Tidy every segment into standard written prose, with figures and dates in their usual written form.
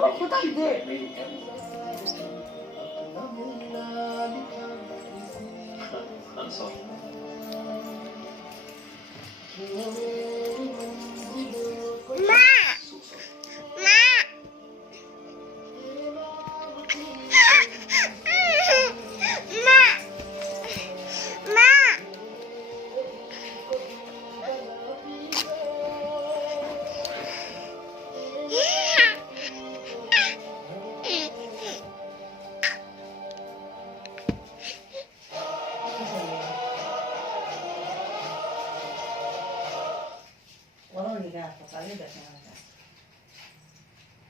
কোথায় দে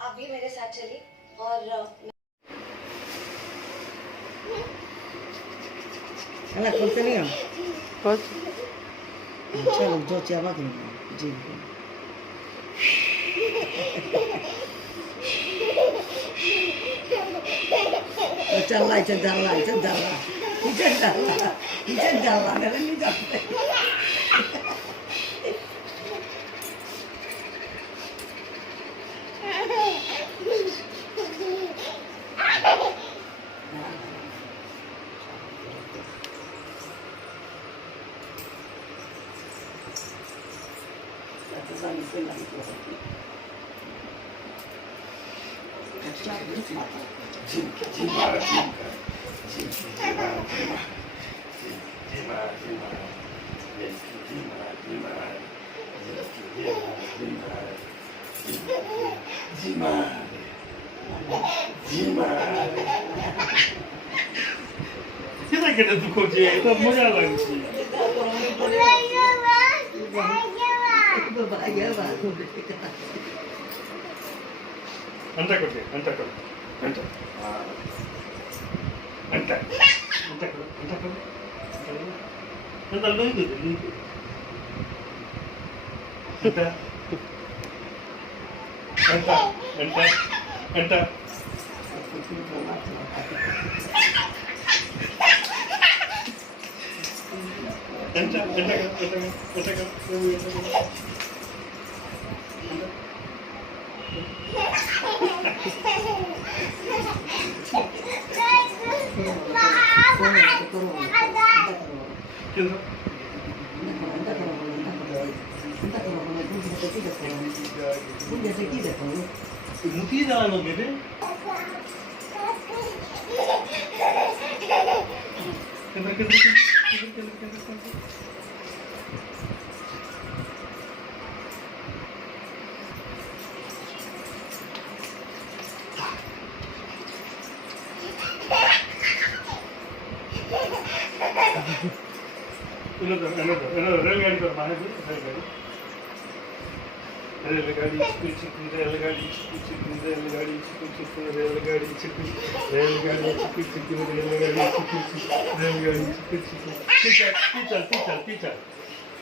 आप भी मेरे साथ चलिए और খেলা করতে নিও Pode. চলো জোচে আবার জি চাল্লাই চাল্লাই চাল্লা নিচে চাল্লা নিচে চাল্লা গেলে নিচে যাবে Kita kena tukar je, itu murah lagi. Anta kau, anta kau, anta. Anta. Anta kau, anta kau. Anta lagi tu, lagi. Anta. Anta, anta, anta. Anta, anta kau, anta kau. Mungkin dalam negeri. Another रेलगाड़ी पर माने रेलगाड़ी रेलगाड़ी रेलगाड़ी रेलगाड़ी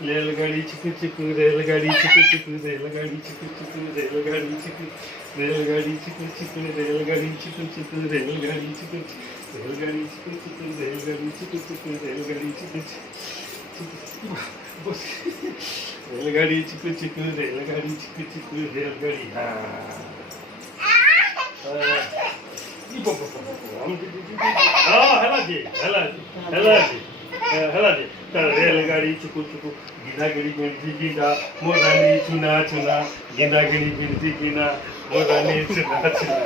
रेलगाड़ी चिकू चिकू रेलगाड़ी चिकू चिकू रेलगाड़ी चिकू चिकू रेलगाड़ी चिकू रेलगाड़ी चिकू चिकू रेलगाड़ी चिकू चिकू रेलगाड़ी चिकू रेलगाड़ी चिकू चिकू रेलगाड़ी चिकू चिकू रेलगाड़ी चिकू बस रेलगाड़ी चिकू चिकू रेलगाड़ी चिकू चिकू रेलगाड़ी रेलगाड़ी चिकू चिकू गिंदागिरी बिनती गिंदा मोरानी चुना चुना गिंदागिरी बिनती गिना मोरानी चुना चुना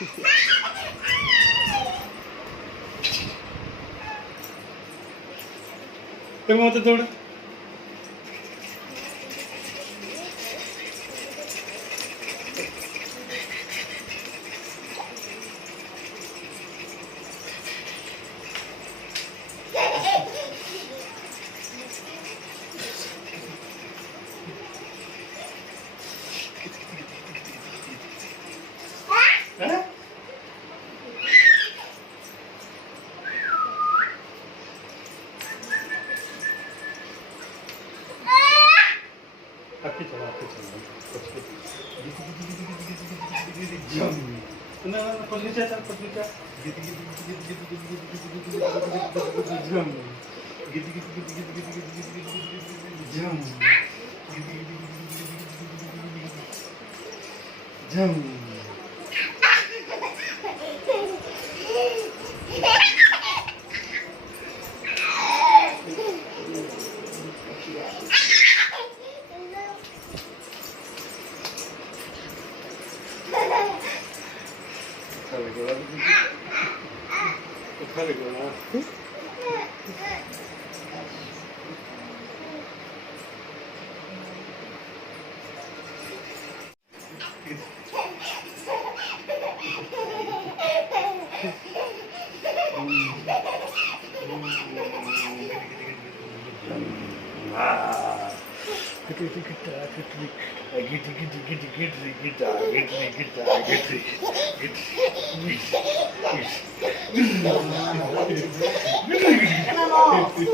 ते मग थोडं Aqui tá lá, não, pode ligar, pode ligar.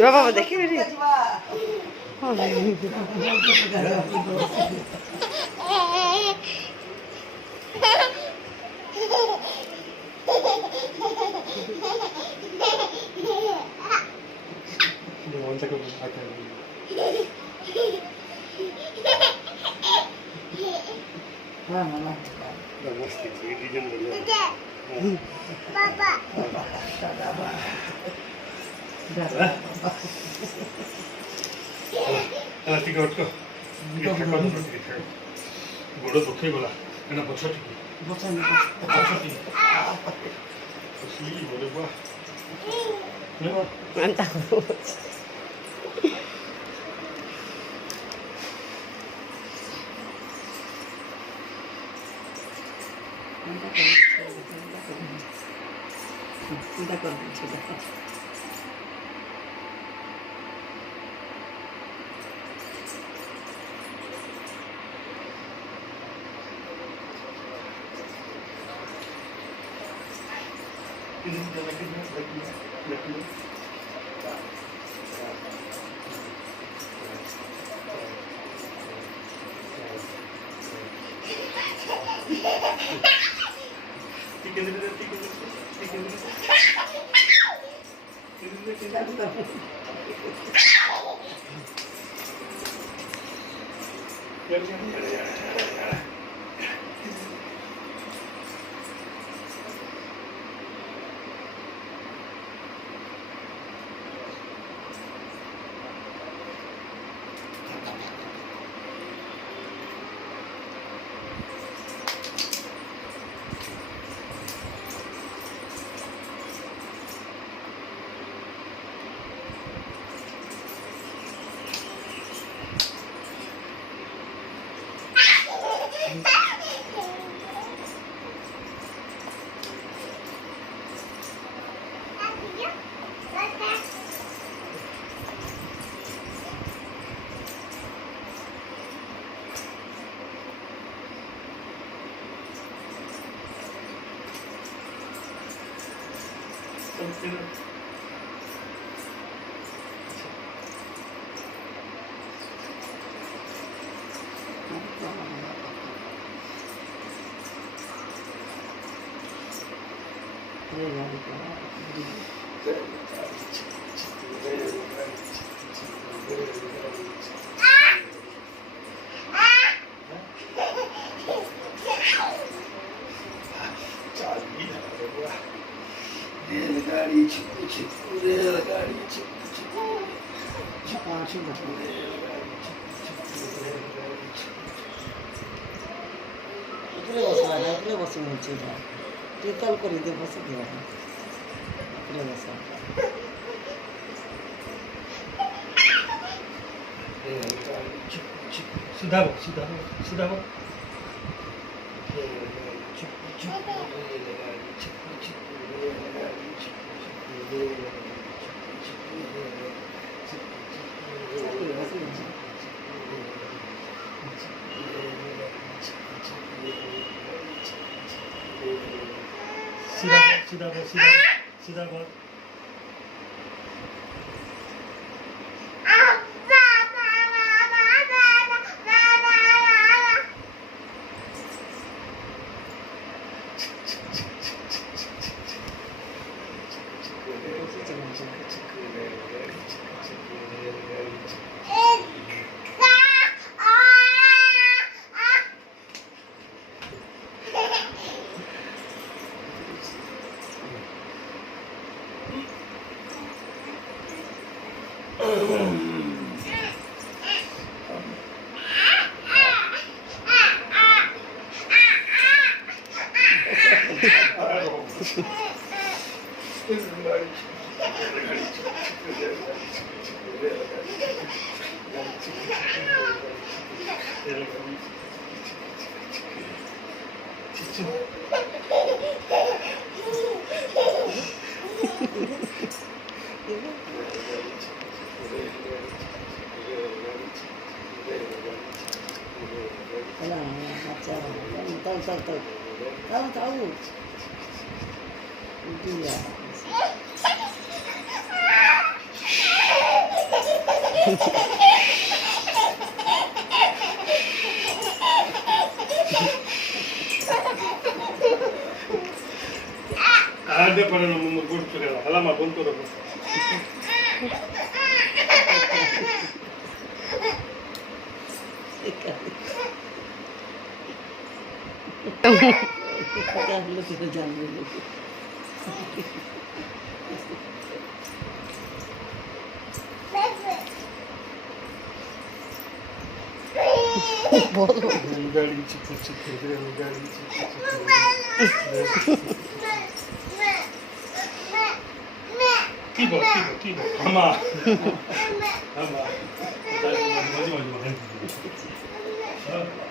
বাবা দেখি বেরি ଟିକେ ଅଟକ ଗୋଡ଼ ଦୁଖେଇ ଗଲା ଏନା ପଛ ଟିକେ ପଛ ଟିକେ ଗୋଡ଼ ବୁଆ চিন্তা করবেন সেটা शीतल करी दे बस दिया बस सीधा बघ सीधा बघ सीधा बघ चिकू चिकू रेलगाडी चिकू चिकू रेलगाडी चिकू चिकू रेलगाडी सीधा बघ सीधा बघ सीधा सीधा बघ Wala, macam tahu. Tahu. Itu ya. Ada pada nomor guru segala. Halaman buntu dah. Dah lu sudah jalan dulu. Bodoh. Reलगाड़ी chikoo chikoo रेलगाड़ी chikoo chikoo Tiba. Mama. Mama. Mama.